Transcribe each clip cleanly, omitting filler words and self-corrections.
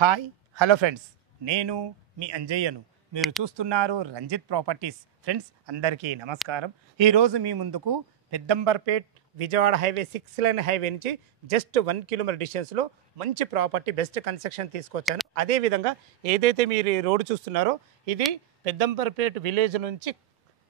Hi hello friends, నేను మీ అంజయ్యను. మీరు చూస్తున్నారు రంజిత్ ప్రాపర్టీస్. ఫ్రెండ్స్ అందరికీ నమస్కారం. ఈరోజు మీ ముందుకు Peddamberpet Vijayawada highway 6 line highway నుంచి జస్ట్ 1 కిలోమీటర్ డిస్టెన్స్లో మంచి ప్రాపర్టీ బెస్ట్ కన్స్ట్రక్షన్ తీసుకొచ్చాను. అదేవిధంగా ఏదైతే మీరు ఈ రోడ్డు చూస్తున్నారో ఇది పెద్దంబర్పేట్ విలేజ్ నుంచి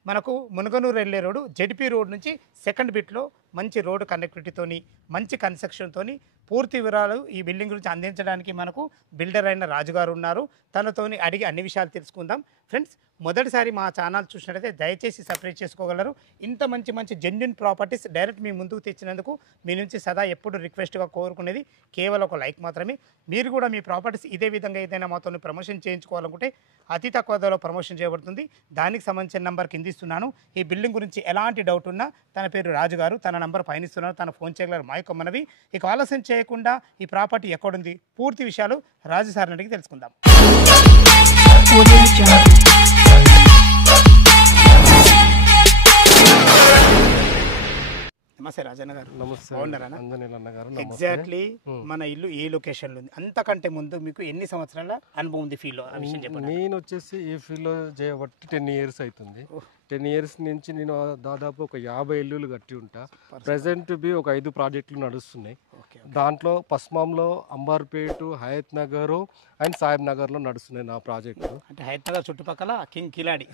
మనకు మునగనూరు వెళ్ళే రోడ్డు, జెడ్పీ రోడ్ నుంచి సెకండ్ బిట్లో మంచి రోడ్డు కనెక్టివిటీతోని మంచి కన్స్ట్రక్షన్తోని పూర్తి వివరాలు ఈ బిల్డింగ్ గురించి అందించడానికి మనకు బిల్డర్ అయిన రాజుగారు ఉన్నారు. తనతోని అడిగి అన్ని విషయాలు తెలుసుకుందాం. ఫ్రెండ్స్, మొదటిసారి మా ఛానల్ చూసినట్లయితే దయచేసి సబ్స్క్రైబ్ చేసుకోగలరు. ఇంత మంచి మంచి జెన్యున్ ప్రాపర్టీస్ డైరెక్ట్ మీ ముందుకు తెచ్చినందుకు మీ నుంచి సదా ఎప్పుడు రిక్వెస్ట్గా కోరుకునేది కేవలం ఒక లైక్ మాత్రమే. మీరు కూడా మీ ప్రాపర్టీస్ ఇదే విధంగా ఏదైనా మాతో ప్రమోషన్ చేయించుకోవాలనుకుంటే అతి తక్కువ ధరలో ప్రమోషన్ చేయబడుతుంది. దానికి సంబంధించిన నెంబర్ కింద ఇస్తున్నాను. ఈ బిల్డింగ్ గురించి ఎలాంటి డౌట్ ఉన్నా తన పేరు రాజుగారు, తన నంబర్ పైన ఇస్తున్నారు, తన ఫోన్ చేయగలరు. మా యొక్క మనవి. ఇక ఆలస్యం చేయకుండా ఈ ప్రాపర్టీ ఎక్కడుంది పూర్తి విషయాలు రాజు సార్ అడిగి తెలుసుకుందాం. నమస్తే రాజన్న గారు. నమస్తే. బాగున్నారా? ఎగ్జాక్ట్లీ మన ఇల్లు ఏ లొకేషన్లో ఉంది? అంతకంటే ముందు మీకు ఎన్ని సంవత్సరాల అనుభవం ఉంది ఫీల్డ్లో? ఆ విషయం చెప్పండి. నేను వచ్చేసి ఈ ఫీల్డ్లో చేయబట్టి 10 years అవుతుంది. 10 years నుంచి నేను దాదాపు ఒక 50 ఇల్లులు కట్టి ఉంటా. ప్రజెంట్ బి ఒక 5 ప్రాజెక్టులు నడుస్తున్నాయి. దాంట్లో పస్మాంలో, అంబార్పేట, హయత్ నగర్ అండ్ సాహెబ్ నగర్లో నడుస్తున్నాయి నా ప్రాజెక్టు. అంటే హయత్ నగర్ చుట్టుపక్కల కింగ్ కిలాడి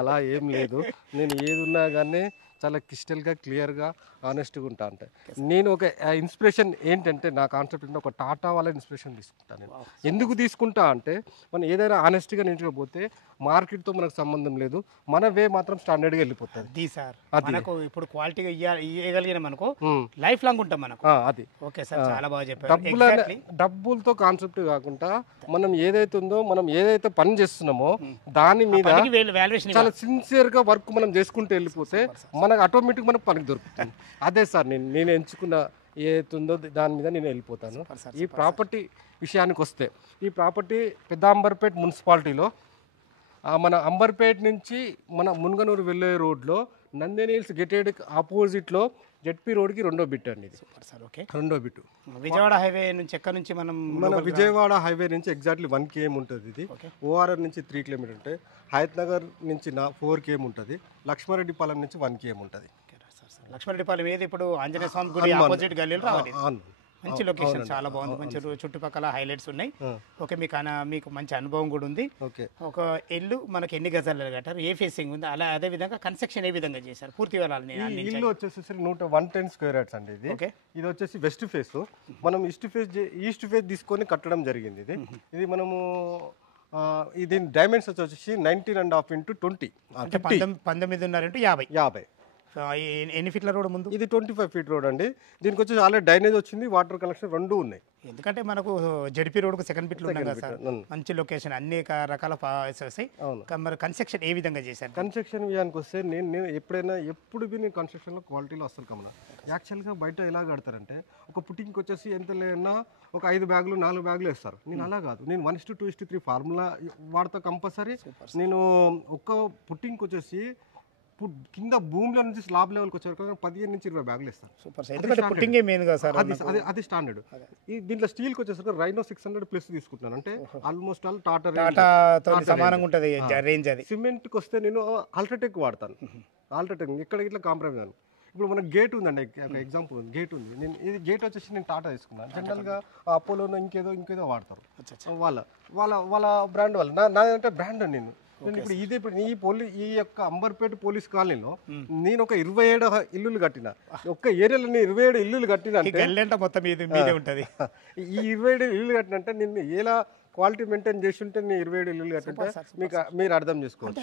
అలా ఏం లేదు. నేను ఏది ఉన్నా కానీ చాలా క్రిస్టల్గా, క్లియర్గా, ఆనెస్ట్గా ఉంటా. అంటే నేను ఒక ఇన్స్పిరేషన్ ఏంటంటే, నా కాన్సెప్ట్ అంటే ఒక టాటా వాళ్ళ ఇన్స్పిరేషన్ తీసుకుంటాను. నేను ఎందుకు తీసుకుంటా అంటే, మనం ఏదైనా ఆనెస్ట్గా నీట్గా పోతే మార్కెట్తో మనకు సంబంధం లేదు, మన వే మాత్రం స్టాండర్డ్గా వెళ్ళిపోతుంది. అది సార్ మనకు ఇప్పుడు క్వాలిటీగా ఇవ్వగలిగిన మనకు లైఫ్ లాంగ్ ఉంటాం మనకు. అది ఓకే సార్, చాలా బాగా చెప్పారు. డబ్బులతో కాన్సెప్ట్ కాకుండా మనం ఏదైతే ఉందో, మనం ఏదైతే పని చేస్తున్నామో దాని మీద చాలా సిన్సియర్గా వర్క్ మనం చేసుకుంటూ వెళ్ళిపోతే మనకు ఆటోమేటిక్ మనకు పనికి దొరుకుతుంది. అదే సార్ నేను ఎంచుకున్న ఏదైతుందో దాని మీద నేను వెళ్ళిపోతాను. ఈ ప్రాపర్టీ విషయానికి వస్తే, ఈ ప్రాపర్టీ పెద్దాంబర్పేట్ మున్సిపాలిటీలో మన అంబర్పేట్ నుంచి మన మునగనూరు వెళ్ళే రోడ్లో నందిని హిల్స్ గేటెడ్ ఆపోజిట్లో జెడ్పీ రోడ్కి 2వ బిట్ అండి ఇది. Super sir. ఓకే, 2వ బిట్ విజయవాడ హైవే నుంచి ఎక్కడి నుంచి మన విజయవాడ హైవే నుంచి ఎగ్జాక్ట్లీ 1 km ఉంటుంది. ఇది ఓఆర్ఆర్ నుంచి 3 km ఉంటాయి. హయత్ నగర్ నుంచి 4 km ఉంటుంది. లక్ష్మారెడ్డిపాలెం నుంచి 1 km ఉంటుంది. లక్ష్మారెడ్డిపాలెం ఏది ఇప్పుడు ఆంజనేయ స్వామి గుడి ఆపోజిట్ గల్లీలో రావాలి. మంచి లొకేషన్, చాలా బాగుంది. మంచి చుట్టుపక్కల హైలైట్స్ ఉన్నాయి. ఓకే, మీకు మంచి అనుభవం కూడా ఉంది. ఒక ఇల్లు మనకి ఎన్ని గజాలు కట్టారు, ఏ ఫేసింగ్ ఉంది, అలా అదే విధంగా కన్స్ట్రక్షన్ ఏ విధంగా చేశారు పూర్తి వివరాలు. ఇల్లు వచ్చేసి 110 square yards అండి. ఇది వచ్చేసి వెస్ట్ ఫేస్. మనం ఈస్ట్ ఫేస్ తీసుకొని కట్టడం జరిగింది. ఇది మనము దీని డైమెన్షన్స్ వచ్చేసి 19.5 into 20, 19.5 into 50. ఎన్ని ఫీట్ల రోడ్ ముందు? ఇది 25 feet రోడ్ అండి. దీనికి వచ్చేసి ఆల్రెడీ డ్రైనేజ్ వచ్చింది, వాటర్ కనెక్షన్ 2 ఉన్నాయి. ఎందుకంటే మనకు జెడ్పీ రోడ్కు సెకండ్ బిట్లు ఉన్నాయి కదా సార్. మంచి లొకేషన్, అన్ని రకాల వస్తాయి. మరి కన్స్ట్రక్షన్ ఏ విధంగా చేశారు? కన్స్ట్రక్షన్ విషయానికి వస్తే నేను ఎప్పుడు నేను కన్స్ట్రక్షన్లో క్వాలిటీలో అసలు కమనా. యాక్చువల్గా బయట ఎలా కడతారంటే, ఒక పుట్టింగ్కి వచ్చేసి ఎంత లేదన్నా ఒక 5 బ్యాగులు 4 బ్యాగులు వేస్తారు. నేను అలా కాదు, నేను 1:2:3 ఫార్ములా వాడతా కంపల్సరీ. నేను ఒక్క పుట్టింగ్కి వచ్చేసి కింద భూమిలో నుంచి స్లాబ్ లెవెల్కి వచ్చే 15 నుంచి 20 బ్యాగులు ఇస్తారు. అది స్టాండర్డ్. దీంట్లో స్టీల్కి వచ్చేసరికి రైనో 600+ తీసుకుంటున్నాను. అంటే ఆల్మోస్ట్ ఆల్ టాటా సమానంగా ఉంటుంది రేంజ్. అది సిమెంట్కి వస్తే నేను అల్ట్రాటెక్ వాడతాను. అల్ట్రాటెక్ ఇక్కడ ఇట్లా కాంప్రమైజ్ అను. ఇప్పుడు మనకు గేట్ ఉందండి, ఒక ఎగ్జాంపుల్ గేట్ ఉంది. ఇది గేట్ వచ్చేసి నేను టాటా తీసుకున్నాను. జనరల్గా అపోలోలో ఇంకేదో వాడతారు. వాళ్ళ బ్రాండ్ వాళ్ళు నాదంటే బ్రాండ్ అండి. ఇప్పుడు ఈ యొక్క అంబర్పేట పోలీస్ కాలనీలో నేను ఒక 27 ఇల్లులు కట్టిన. ఒక్క ఏరియాలో నేను 27 ఇల్లులు కట్టిన మొత్తం ఉంటుంది. ఈ 27 ఇల్లులు కట్టినంటే నేను ఎలా క్వాలిటీ మెయింటైన్ చేసి ఉంటే నేను 27 ఇల్లులు కట్టింటే మీరు అర్థం చేసుకోవచ్చు.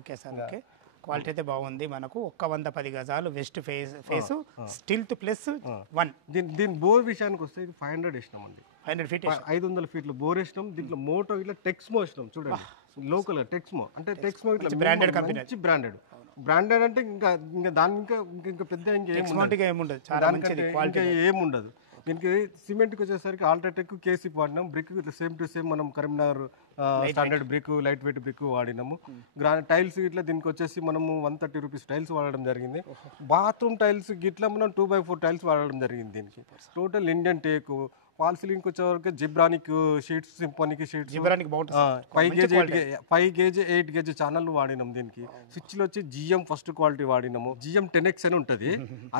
Okay sir, okay. క్వాలిటీ అయితే బాగుంది. మనకు 110 గజాలు వెస్ట్ ఫేస్ స్టిల్త్ +1. దీని బోర్ విషయానికి వస్తే ఇది 500 వేసినామండి. 500 feet 500 feet బోర్ వేసినాం. దీంట్లో మోటో ఇట్లా టెక్స్మో వేసినాం. చూడండి, లోకల్ టెక్స్మో అంటే టెక్స్మో ఇట్లా బ్రాండెడ్ కంపెనీ. మంచి బ్రాండెడ్ అంటే ఇంకా దాని ఇంకా పెద్ద ఏముండదు. దీనికి సిమెంట్కి వచ్చేసరికి ఆల్ట్రాటెక్, కేసీపీ వాడినాం. బ్రిక్ ఇట్లా సేమ్ టు సేమ్ మనం Karimnagar standard brick, light weight brick వాడినాము. టైల్స్ ఇట్లా దీనికి వచ్చేసి మనము 130 రూపీస్ టైల్స్ వాడడం జరిగింది. బాత్రూమ్ టైల్స్ గిట్లా మనం 2x4 టైల్స్ వాడడం జరిగింది. దీనికి టోటల్ ఇండియన్ టేకు ఫాల్ సీలింగ్ వచ్చేవరకు జిబ్రానిక్ షీట్స్, సింఫోనిక్ షీట్స్, జిబ్రానిక్ బాగుంటుంది. 5 గేజ్ 8 గేజ్ ఛానల్ వాడినాం. దీనికి స్విచ్లు వచ్చి జిఎం ఫస్ట్ క్వాలిటీ వాడినాము. జిఎం 10X అని ఉంటుంది,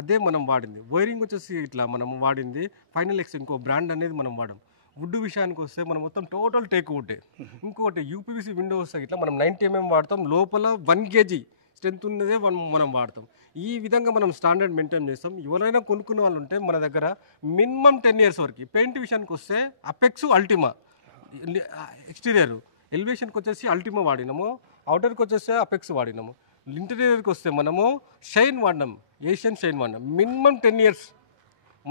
అదే మనం వాడింది. వైరింగ్ వచ్చేసి ఇట్లా మనం వాడింది ఫైనల్ ఎక్స్, ఇంకో బ్రాండ్ అనేది మనం వాడాం. వుడ్ విషయానికి వస్తే మనం మొత్తం టోటల్ టేక్ వుడ్డే. ఇంకోటి యూపీవీసీ విండోస్ ఇట్లా మనం 90 mm వాడతాం. లోపల 1 kg స్ట్రెంత్ ఉన్నదే మనం వాడతాం. ఈ విధంగా మనం స్టాండర్డ్ మెయింటైన్ చేస్తాం. ఎవరైనా కొనుక్కునే వాళ్ళు ఉంటే మన దగ్గర మినిమం 10 years వరకు. పెయింట్ విషయానికి వస్తే అపెక్స్, అల్టిమా, ఎక్స్టీరియర్ ఎలివేషన్కి వచ్చేసి అల్టిమా వాడినాము, అవుటర్కి వచ్చేసి అపెక్స్ వాడినాము. ఇంటీరియర్కి వస్తే మనము షైన్ వాడినాం, ఏషియన్ షైన్ వాడినాం. మినిమం 10 years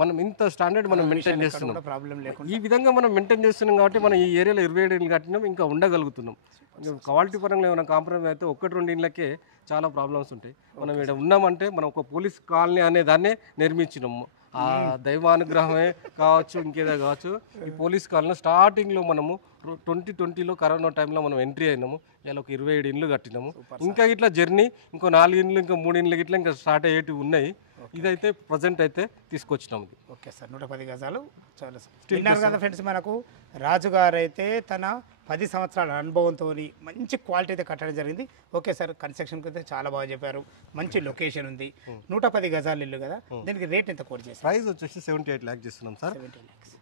మనం ఇంత స్టాండర్డ్ మనం మెయింటైన్ చేస్తున్నాం. ఈ విధంగా మనం మెయింటైన్ చేస్తున్నాం కాబట్టి మనం ఈ ఏరియాలో 27 ఇళ్ళు కట్టినాం, ఇంకా ఉండగలుగుతున్నాం. క్వాలిటీ పరంగా ఏమైనా కాంప్రమైజ్ అయితే 1-2 ఇళ్ళకే చాలా ప్రాబ్లమ్స్ ఉంటాయి. మనం ఇక్కడ ఉన్నామంటే మనం ఒక పోలీస్ కాలనీ అనే దాన్నే నిర్మించినాము. ఆ దైవానుగ్రహమే కావచ్చు, ఇంకేదో కావచ్చు. ఈ పోలీస్ కాలనీ స్టార్టింగ్లో మనము 2020లో కరోనా టైంలో మనం ఎంట్రీ అయినాము. ఇలా ఒక 27 ఇళ్ళు కట్టినాము. ఇంకా ఇట్లా జర్నీ ఇంకో 4 ఇళ్ళు, ఇంకా 3 ఇళ్ళు ఇట్లా ఇంకా స్టార్ట్ అయ్యేటివి ఉన్నాయి. ఇదైతే ప్రజెంట్ అయితే తీసుకొచ్చినాం. ఓకే సార్, 110 గజాలు చాలా విన్నారు కదా ఫ్రెండ్స్. మనకు రాజుగారు అయితే తన 10 సంవత్సరాల అనుభవంతో మంచి క్వాలిటీ అయితే కట్టడం జరిగింది. ఓకే సార్, కన్స్ట్రక్షన్కి అయితే చాలా బాగా చెప్పారు. మంచి లొకేషన్ ఉంది, 110 గజాలు ఇల్లు కదా. దీనికి రేట్ ఎంత కోట్ చేస్తారు? ప్రైస్ వచ్చేసి 78 lakhs చేస్తున్నాం సార్.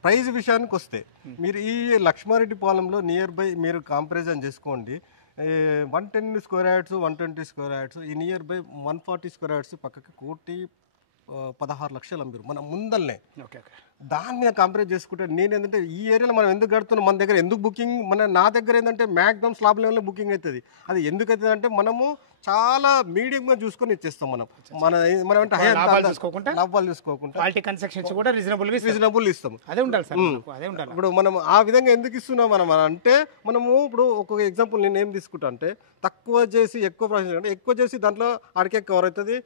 ప్రైస్ విషయానికి వస్తే మీరు ఈ లక్ష్మారెడ్డి పాలెంలో నియర్ బై మీరు కంపారిజన్ చేసుకోండి. 110 square yards, 120 square yards, ఈ నియర్ బై 140 square yards పక్కకి 1,16 లక్షలు అమ్మారు మన ముందల్నే. దాని మీద కంపేర్ చేసుకుంటే నేను ఏంటంటే ఈ ఏరియాలో మనం ఎందుకు కడుతున్నాం, మన దగ్గర ఎందుకు బుకింగ్, నా దగ్గర ఏంటంటే మ్యాక్సిమం స్లాబ్ లెవెల్లో బుకింగ్ అవుతుంది. అది ఎందుకు అవుతుంది అంటే మనము చాలా మీడియంగా చూసుకొని ఇచ్చేస్తాం. మనం అంటే లాభాలు చూసుకోకుండా క్వాలిటీ కన్స్ట్రక్షన్స్ కూడా రీజనబుల్ ఇస్తాం. అదే ఉండాలి సార్, అదే ఉండాలి. ఇప్పుడు మనం ఆ విధంగా ఎందుకు ఇస్తున్నాం మనం అంటే, మనము ఇప్పుడు ఒక ఎగ్జాంపుల్ నేను ఏం తీసుకుంటా అంటే, తక్కువ చేసి ఎక్కువ ప్రాసెస్ అంటే ఎక్కువ చేసి దాంట్లో అడిగే కవర్ అవుతుంది.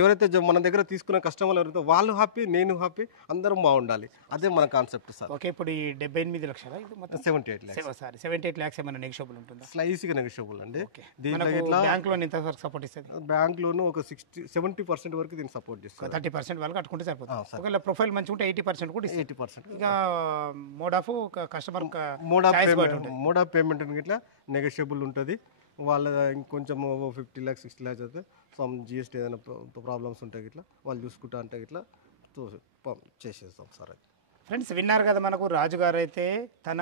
ఎవరైతే మన దగ్గర తీసుకున్న కస్టమర్లు ఎవరైతే వాళ్ళు హ్యాపీ, నేను హ్యాపీ, అందరం బాగుండాలి. అదే మన కాన్సెప్ట్ సార్. ఓకే, ఇప్పుడు ఈ 78 లక్షల ఇది మొత్తం 78 lakhs. 78 lakhs ఏమైనా నెగోషియబుల్ ఉంటుందా? స్లైస్గా నెగోషియబుల్ అండి. బ్యాంక్ లోన్ ఎంత వరకు సపోర్ట్ ఇస్తుంది? బ్యాంక్ లోన్ ఒక 70% వరకు దీన్ని సపోర్ట్ చేస్తారు. 30% వాళ్ళు కట్టుకుంటే సరిపోతుంది. ఒకవేళ ప్రొఫైల్ మంచిగా ఉంటే 80% కూడా 80%. ఇక mode of customer mode of payment ఇట్లా నెగోషియబుల్ ఉంటుంది. వాళ్ళ ఇంకొంచెం 50 lakhs 60 lakhs అయితే సమ్ జిఎస్టీ ఏదైనా ప్రాబ్లమ్స్ ఉంటాయి ఇట్లా వాళ్ళు చూసుకుంటా అంటే ఇట్లా చేసేస్తాం సార్. ఫ్రెండ్స్ విన్నారు కదా, మనకు రాజుగారు అయితే తన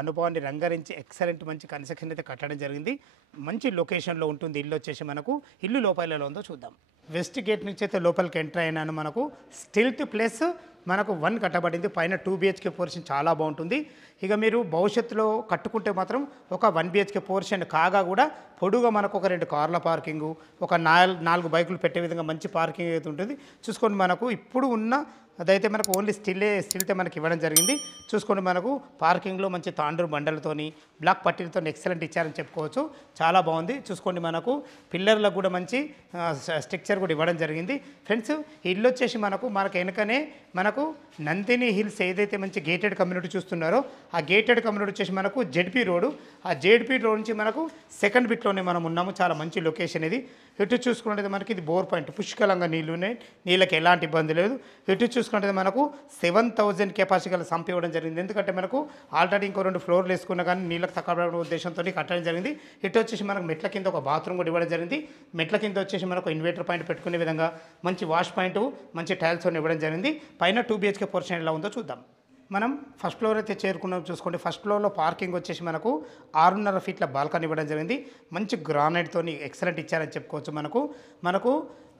అనుభవాన్ని రంగరించి ఎక్సలెంట్ మంచి కన్స్ట్రక్షన్ అయితే కట్టడం జరిగింది. మంచి లొకేషన్లో ఉంటుంది ఇల్లు. వచ్చేసి మనకు ఇల్లు లోపల ఉందో చూద్దాం. వెస్ట్ గేట్ నుంచి అయితే లోపలికి ఎంటర్ అయినాను. మనకు స్టిల్ట్ ప్లస్ మనకు 1 కట్టబడింది. పైన 2 BHK పోర్షన్ చాలా బాగుంటుంది. ఇక మీరు భవిష్యత్తులో కట్టుకుంటే మాత్రం ఒక 1 BHK పోర్షన్ కాగా కూడా పొడుగా మనకు ఒక 2 కార్ల పార్కింగు, ఒక 4 బైకులు పెట్టే విధంగా మంచి పార్కింగ్ అయితే ఉంటుంది. చూసుకోండి, మనకు ఇప్పుడు ఉన్న అదైతే మనకు ఓన్లీ స్టిల్తే మనకి ఇవ్వడం జరిగింది. చూసుకోండి, మనకు పార్కింగ్లో మంచి తాండ్రు బండలతోని బ్లాక్ పట్టీలతో ఎక్సలెంట్ ఇచ్చారని చెప్పుకోవచ్చు. చాలా బాగుంది. చూసుకోండి, మనకు పిల్లర్లకు కూడా మంచి స్ట్రక్చర్ కూడా ఇవ్వడం జరిగింది. ఫ్రెండ్స్, ఇల్లు వచ్చేసి మనకు వెనుకనే మనకు నందిని హిల్స్ ఏదైతే మంచి గేటెడ్ కమ్యూనిటీ చూస్తున్నారో ఆ గేటెడ్ కమ్యూనిటీ వచ్చేసి మనకు జెడ్పీ రోడ్. ఆ జెడ్పీ రోడ్ నుంచి మనకు సెకండ్ బిట్లోనే మనం ఉన్నాము. చాలా మంచి లొకేషన్ ఇది. ఎటు చూసుకుంటే మనకి ఇది బోర్ పాయింట్, పుష్కలంగా నీళ్ళు ఉన్నాయి, నీళ్ళకి ఎలాంటి ఇబ్బంది లేదు. ఎటు చూసుకుంటే మనకు 7000 కెపాసిటీ గల సంప్ ఇవ్వడం జరిగింది. ఎందుకంటే మనకు ఆల్రెడీ ఇంకో 2 ఫ్లోర్లు వేసుకున్నా కానీ నీళ్ళకి తక్కువ ఉద్దేశంతో కట్టడం జరిగింది. ఇటు వచ్చేసి మనకు మెట్ల కింద ఒక బాత్రూమ్ కూడా ఇవ్వడం జరిగింది. మెట్ల కింద వచ్చేసి మనకు ఇన్వర్టర్ పాయింట్ పెట్టుకునే విధంగా మంచి వాష్ పాయింట్, మంచి టైల్స్ ఇవ్వడం జరిగింది. పైన 2 BHK పోర్షన్ ఎలా ఉందో చూద్దాం. మనం ఫస్ట్ ఫ్లోర్ అయితే చేరుకున్నాం. చూసుకోండి, ఫస్ట్ ఫ్లోర్లో పార్కింగ్ వచ్చేసి మనకు 6.5 feet బాల్కనీ ఇవ్వడం జరిగింది. మంచి గ్రానైట్తో ఎక్సలెంట్ ఇచ్చారని చెప్పుకోవచ్చు. మనకు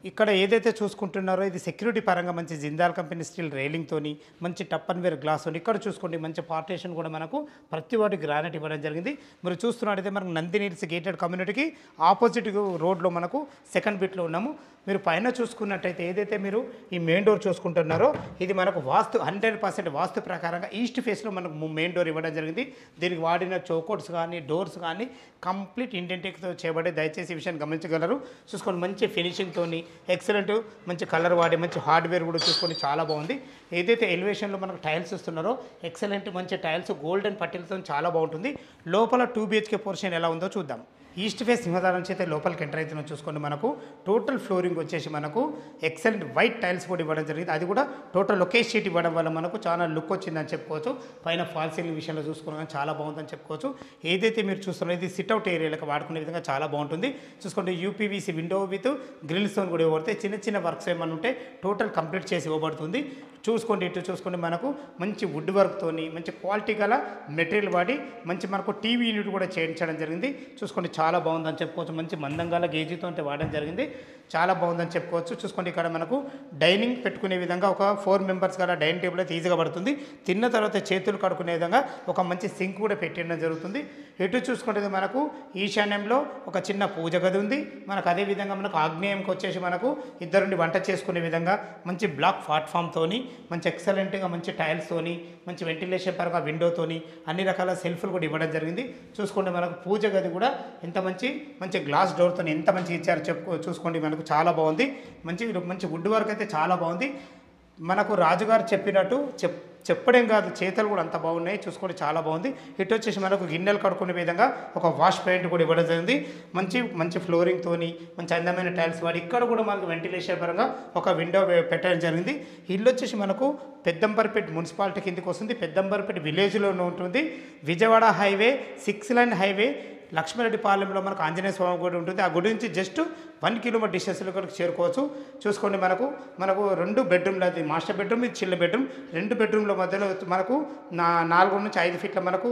ఇక్కడ ఏదైతే చూసుకుంటున్నారో ఇది సెక్యూరిటీ పరంగా మంచి జిందాల్ కంపెనీ స్టీల్ రైలింగ్తోని మంచి టప్ అండ్ వేర్ గ్లాస్ ఉంది. ఇక్కడ చూసుకోండి, మంచి పార్టీషన్ కూడా మనకు ప్రతి వాటి గ్రానైట్ ఇవ్వడం జరిగింది. మీరు చూస్తున్నట్టయితే మనకు నందిని హిల్స్ గేటెడ్ కమ్యూనిటీకి ఆపోజిట్ రోడ్లో మనకు సెకండ్ బిట్లో ఉన్నాము. మీరు పైన చూసుకున్నట్టయితే ఏదైతే మీరు ఈ మెయిన్ డోర్ చూసుకుంటున్నారో ఇది మనకు 100% వాస్తు ప్రకారంగా ఈస్ట్ ఫేస్లో మనకు మెయిన్ డోర్ ఇవ్వడం జరిగింది. దీనికి వాడిన చౌకోట్స్ కానీ డోర్స్ కానీ కంప్లీట్ ఇండెంటిక్తో చేయబడి, దయచేసి ఈ విషయాన్ని గమనించగలరు. చూసుకోండి, మంచి ఫినిషింగ్తోని ఎక్సలెంట్ మంచి కలర్ వాడి మంచి హార్డ్వేర్ కూడా చూసుకొని చాలా బాగుంది. ఏదైతే ఎలివేషన్లో మనకు టైల్స్ ఇస్తున్నారో ఎక్సలెంట్ మంచి టైల్స్ గోల్డెన్ పట్టీలతో చాలా బాగుంటుంది. లోపల 2 BHK పోర్షన్ ఎలా ఉందో చూద్దాం. ఈస్ట్ ఫేస్ సింహద్వారం నుంచి అయితే లోపలికి ఎంటర్ అవుతున్నాం. చూసుకోండి మనకు టోటల్ ఫ్లోరింగ్ వచ్చేసి మనకు ఎక్సలెంట్ వైట్ టైల్స్ కూడా ఇవ్వడం జరిగింది. అది కూడా టోటల్ లొకేట్ షీట్ ఇవ్వడం వల్ల మనకు చాలా లుక్ వచ్చిందని చెప్పుకోవచ్చు. పైన ఫాల్ సీలింగ్ విషయంలో చూసుకున్నా చాలా బాగుందని చెప్పుకోవచ్చు. ఏదైతే మీరు చూస్తున్నారో ఇది సిట్అవుట్ ఏరియాలకు వాడుకునే విధంగా చాలా బాగుంటుంది. చూసుకోండి యూపీవీసీ విండో విత్ గ్రిల్స్ కూడా ఇవ్వబడితే చిన్న చిన్న వర్క్స్ ఏమన్నా ఉంటే టోటల్ కంప్లీట్ చేసి ఇవ్వబడుతుంది. చూసుకోండి ఇటు చూసుకోండి మనకు మంచి వుడ్ వర్క్తోని మంచి క్వాలిటీ గల మెటీరియల్ వాడి మంచి మనకు టీవీ యూనిట్ కూడా చేయించడం జరిగింది. చూసుకోండి చాలా బాగుందని చెప్పుకోవచ్చు. మంచి మందంగాల గేజీతో అంటే వాడడం జరిగింది. చాలా బాగుందని చెప్పుకోవచ్చు. చూసుకోండి ఇక్కడ మనకు డైనింగ్ పెట్టుకునే విధంగా ఒక 4 మెంబర్స్ గల డైనింగ్ టేబుల్ అయితే ఈజీగా పడుతుంది. తిన్న తర్వాత చేతులు కడుక్కునే విధంగా ఒక మంచి సింక్ కూడా పెట్టడం జరుగుతుంది. ఎటు చూసుకుంటే మనకు ఈశాన్యంలో ఒక చిన్న పూజ గది ఉంది. మనకు అదేవిధంగా మనకు ఆగ్నేయంకి వచ్చేసి మనకు ఇద్దరుండి వంట చేసుకునే విధంగా మంచి బ్లాక్ ప్లాట్ఫామ్తోని మంచి ఎక్సలెంట్గా మంచి టైల్స్తోని మంచి వెంటిలేషన్ పరంగా విండోతోని అన్ని రకాల సెల్ఫ్లు కూడా ఇవ్వడం జరిగింది. చూసుకోండి మనకు పూజ గది కూడా ఎంత మంచి గ్లాస్ డోర్తో ఎంత మంచి ఇచ్చారో చూసుకోండి. మనకు చాలా బాగుంది. మంచి వుడ్ వర్క్ అయితే చాలా బాగుంది. మనకు రాజుగారు చెప్పినట్టు చెప్పడం కాదు, చేతలు కూడా అంత బాగున్నాయి. చూసుకోండి చాలా బాగుంది. ఇటు వచ్చేసి మనకు గిన్నెలు కడుక్కునే విధంగా ఒక వాష్ పాయింట్ కూడా ఇవ్వడం జరిగింది. మంచి ఫ్లోరింగ్తోని మంచి అందమైన టైల్స్ వాడి ఇక్కడ కూడా మనకు వెంటిలేషన్ పరంగా ఒక విండో పెట్టడం జరిగింది. ఇల్లు వచ్చేసి మనకు పెద్దంబర్పేట మున్సిపాలిటీ కిందకి వస్తుంది. పెద్దంబర్పేట విలేజ్లోనే ఉంటుంది. విజయవాడ హైవే 6 లైన్ హైవే లక్ష్మీరెడ్డిపాలెంలో మనకు ఆంజనేయ స్వామి గుడి ఉంటుంది. ఆ గుడి నుంచి జస్ట్ 1 కిలోమీటర్ డిస్టెన్స్లో కూడా చేరుకోవచ్చు. చూసుకోండి మనకు 2 బెడ్రూమ్లు, అది మాస్టర్ బెడ్రూమ్, ఇది చిన్న బెడ్రూమ్. 2 బెడ్రూమ్ల మధ్యలో మనకు 4 నుంచి 5 ఫీట్ల మనకు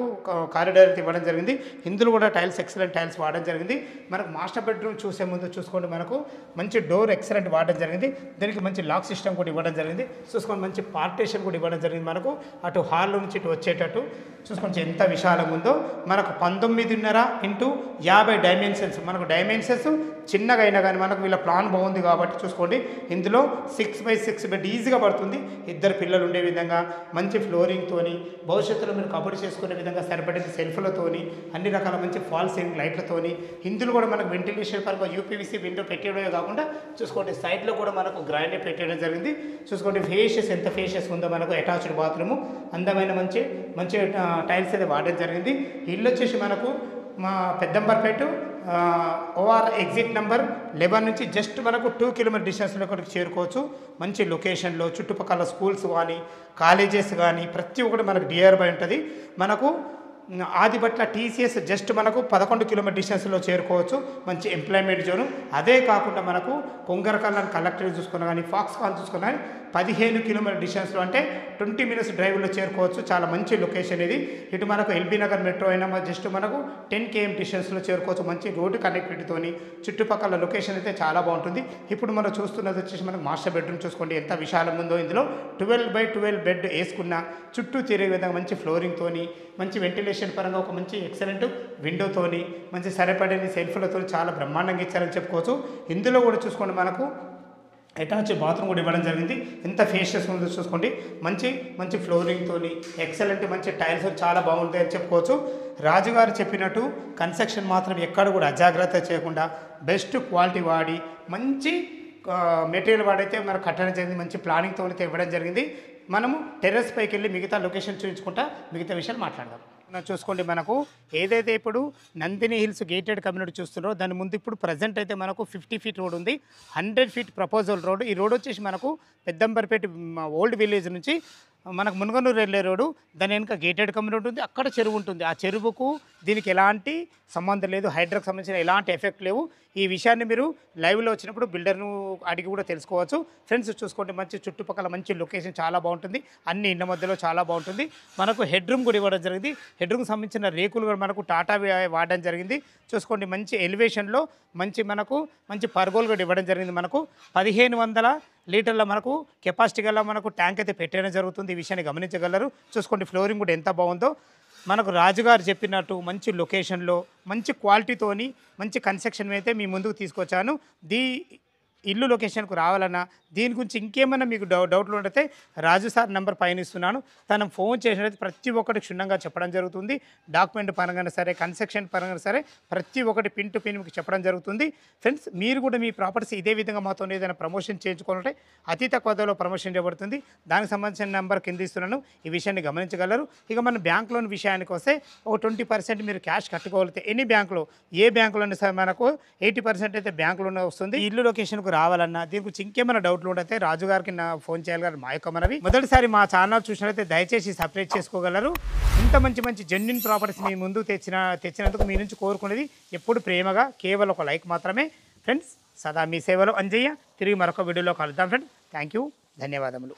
కారిడార్ ఇవ్వడం జరిగింది. ఇందులో కూడా టైల్స్ ఎక్సలెంట్ టైల్స్ వాడడం జరిగింది. మనకు మాస్టర్ బెడ్రూమ్ చూసే ముందు చూసుకోండి మనకు మంచి డోర్ ఎక్సలెంట్ వాడడం జరిగింది. దీనికి మంచి లాక్ సిస్టమ్ కూడా ఇవ్వడం జరిగింది. చూసుకోండి మంచి పార్టీషన్ కూడా ఇవ్వడం జరిగింది. మనకు అటు హాల్ నుంచి ఇటు వచ్చేటట్టు చూసుకోండి ఎంత విశాలంగా ఉందో. మనకు 19.5 ఇంటూ 50 డైమెన్షన్స్. మనకు డైమెన్షన్స్ చిన్నగా అయినా కానీ మనకు వీళ్ళ ప్లాన్ బాగుంది కాబట్టి చూసుకోండి ఇందులో 6x6 బెడ్ ఈజీగా పడుతుంది. 2 పిల్లలు ఉండే విధంగా మంచి ఫ్లోరింగ్తోని భవిష్యత్తులో మీరు కబడ్డీ చేసుకునే విధంగా సరిపడే సెల్ఫ్లతోని అన్ని రకాల మంచి ఫాల్ సీలింగ్ లైట్లతోని ఇందులో కూడా మనకు వెంటిలేషన్ పరంగా యూపీవీసీ విండో పెట్టడమే కాకుండా చూసుకోండి సైడ్లో కూడా మనకు గ్రాండ్ పెట్టడం జరిగింది. చూసుకోండి ఫేషియస్ ఎంత ఫేషియస్ ఉందో. మనకు అటాచ్డ్ బాత్రూము, అందమైన మంచి టైల్స్ అయితే వాడడం జరిగింది. ఇల్లు వచ్చేసి మనకు మా పెద్దంబర్పేట ఓఆర్ ఎగ్జిట్ నెంబర్ 11 నుంచి జస్ట్ మనకు 2 కిలోమీటర్ డిస్టెన్స్లో ఇక్కడికి చేరుకోవచ్చు. మంచి లొకేషన్లో చుట్టుపక్కల స్కూల్స్ కానీ కాలేజెస్ కానీ ప్రతి ఒక్కటి మనకు డిఆర్ బై ఉంటుంది. మనకు ఆదిబట్ల టీసీఎస్ జస్ట్ మనకు 11 కిలోమీటర్ డిస్టెన్స్లో చేరుకోవచ్చు. మంచి ఎంప్లాయ్మెంట్ జోను. అదే కాకుండా మనకు కొంగరకల్లని కలెక్టరేట్ చూసుకున్నా కానీ ఫాక్స్కాన్ చూసుకున్నా కానీ 15 కిలోమీటర్ డిస్టెన్స్లో అంటే 20 మినిట్స్ డ్రైవ్లో చేరుకోవచ్చు. చాలా మంచి లొకేషన్ ఇది. ఇటు మనకు ఎల్బీ నగర్ మెట్రో అయినా జస్ట్ మనకు 10 km డిస్టెన్స్లో చేరుకోవచ్చు. మంచి రోడ్డు కనెక్టివిటీతోని చుట్టుపక్కల లొకేషన్ అయితే చాలా బాగుంటుంది. ఇప్పుడు మనం చూస్తున్నది వచ్చేసి మనకు మాస్టర్ బెడ్రూమ్ చూసుకోండి ఎంత విశాలంగా ఉందో. ఇందులో 12x12 బెడ్ వేసుకున్న చుట్టూ తిరిగే విధంగా మంచి ఫ్లోరింగ్తోని మంచి వెంటిలేషన్ పరంగా ఒక మంచి ఎక్సలెంట్ విండోతోని మంచి సరిపడని సెల్ఫ్లతో చాలా బ్రహ్మాండంగా ఇచ్చారని చెప్పుకోవచ్చు. ఇందులో కూడా చూసుకోండి మనకు అటాచ్ బాత్రూమ్ కూడా ఇవ్వడం జరిగింది. ఎంత ఫేషియస్ ఉందో చూసుకోండి. మంచి ఫ్లోరింగ్తోని ఎక్సలెంట్ మంచి టైల్స్ చాలా బాగుంటాయి అని చెప్పుకోవచ్చు. రాజుగారు చెప్పినట్టు కన్స్ట్రక్షన్ మాత్రం ఎక్కడ కూడా అజాగ్రత్త చేయకుండా బెస్ట్ క్వాలిటీ వాడి మంచి మెటీరియల్ వాడైతే మనకు కట్టడం జరిగింది. మంచి ప్లానింగ్తో అయితే ఇవ్వడం జరిగింది. మనము టెర్రస్ పైకి వెళ్ళి మిగతా లొకేషన్ చూపించుకుంటా మిగతా విషయాలు మాట్లాడదాం. చూసుకోండి మనకు ఏదైతే ఇప్పుడు నందిని హిల్స్ గేటెడ్ కమ్యూనిటీ చూస్తున్నారో దాని ముందు ఇప్పుడు ప్రజెంట్ అయితే మనకు 50 ఫీట్ రోడ్ ఉంది. 100 ఫీట్ ప్రపోజల్ రోడ్. ఈ రోడ్ వచ్చేసి మనకు పెద్దంబర్పేట ఓల్డ్ విలేజ్ నుంచి మనకు మునగనూరు వెళ్ళే రోడ్డు. దాని వెనుక గేటెడ్ కమ్యూనిటీ ఉంది. అక్కడ చెరువు ఉంటుంది. ఆ చెరువుకు దీనికి ఎలాంటి సంబంధం లేదు. హైడ్రాకు సంబంధించిన ఎలాంటి ఎఫెక్ట్ లేవు. ఈ విషయాన్ని మీరు లైవ్లో వచ్చినప్పుడు బిల్డర్ను అడిగి కూడా తెలుసుకోవచ్చు. ఫ్రెండ్స్ చూసుకోండి మంచి చుట్టుపక్కల మంచి లొకేషన్ చాలా బాగుంటుంది. అన్ని ఇళ్ళ మధ్యలో చాలా బాగుంటుంది. మనకు హెడ్ రూమ్ కూడా ఇవ్వడం జరిగింది. హెడ్ రూమ్కి సంబంధించిన రేకులు కూడా మనకు టాటా వాడడం జరిగింది. చూసుకోండి మంచి ఎలివేషన్లో మంచి పర్గోలు కూడా ఇవ్వడం జరిగింది. మనకు 1500 లీటర్ల మనకు కెపాసిటీ గల మనకు ట్యాంక్ అయితే పెట్టడం జరుగుతుంది. ఈ విషయాన్ని గమనించగలరు. చూసుకోండి ఫ్లోరింగ్ కూడా ఎంత బాగుందో. మనకు రాజుగారు చెప్పినట్టు మంచి లొకేషన్లో మంచి క్వాలిటీతోని మంచి కన్స్ట్రక్షన్ అయితే మీ ముందుకు తీసుకొచ్చాను. ఇల్లు లొకేషన్కు రావాలన్నా దీని గురించి ఇంకేమైనా మీకు డౌట్లు ఉంటే రాజు సార్ నెంబర్ పైన ఇస్తున్నాను. తను ఫోన్ చేసినట్లయితే ప్రతి ఒక్కటి క్షుణ్ణంగా చెప్పడం జరుగుతుంది. డాక్యుమెంట్ పరంగా సరే, కన్స్ట్రక్షన్ పరంగా సరే ప్రతి ఒక్కటి పిన్ టు పిన్ మీకు చెప్పడం జరుగుతుంది. ఫ్రెండ్స్, మీరు కూడా మీ ప్రాపర్టీస్ ఇదే విధంగా మాతో ఏదైనా ప్రమోషన్ చేయించుకోవాలంటే అతి తక్కువ ధరలో ప్రమోషన్ చేయబడుతుంది. దానికి సంబంధించిన నెంబర్ కింద ఇస్తున్నాను. ఈ విషయాన్ని గమనించగలరు. ఇక మన బ్యాంక్ లోన్ విషయానికి వస్తే ఒక 20% మీరు క్యాష్ కట్టుకోగలిగితే ఎనీ బ్యాంకులో ఏ బ్యాంకులోనే సరే మనకు 80% అయితే బ్యాంకులోనే వస్తుంది. ఈ ఇల్లు లొకేషన్కు రావాలన్నా దీని గురించి ఇంకేమైనా డౌట్లు ఉంటే రాజు గారికి ఫోన్ చేయాలి. మా యొక్క మనవి మొదటిసారి మా ఛానల్ చూసినట్లయితే దయచేసి సబ్స్క్రైబ్ చేసుకోగలరు. ఇంత మంచి జెన్యూన్ ప్రాపర్టీస్ మీ ముందు తెచ్చినందుకు మీ నుంచి కోరుకునేది ఎప్పుడు ప్రేమగా కేవలం ఒక లైక్ మాత్రమే. ఫ్రెండ్స్, సదా మీ సేవలో అంజయ్య. తిరిగి మరొక వీడియోలో కలుద్దాం ఫ్రెండ్స్. థ్యాంక్ యూ, ధన్యవాదములు.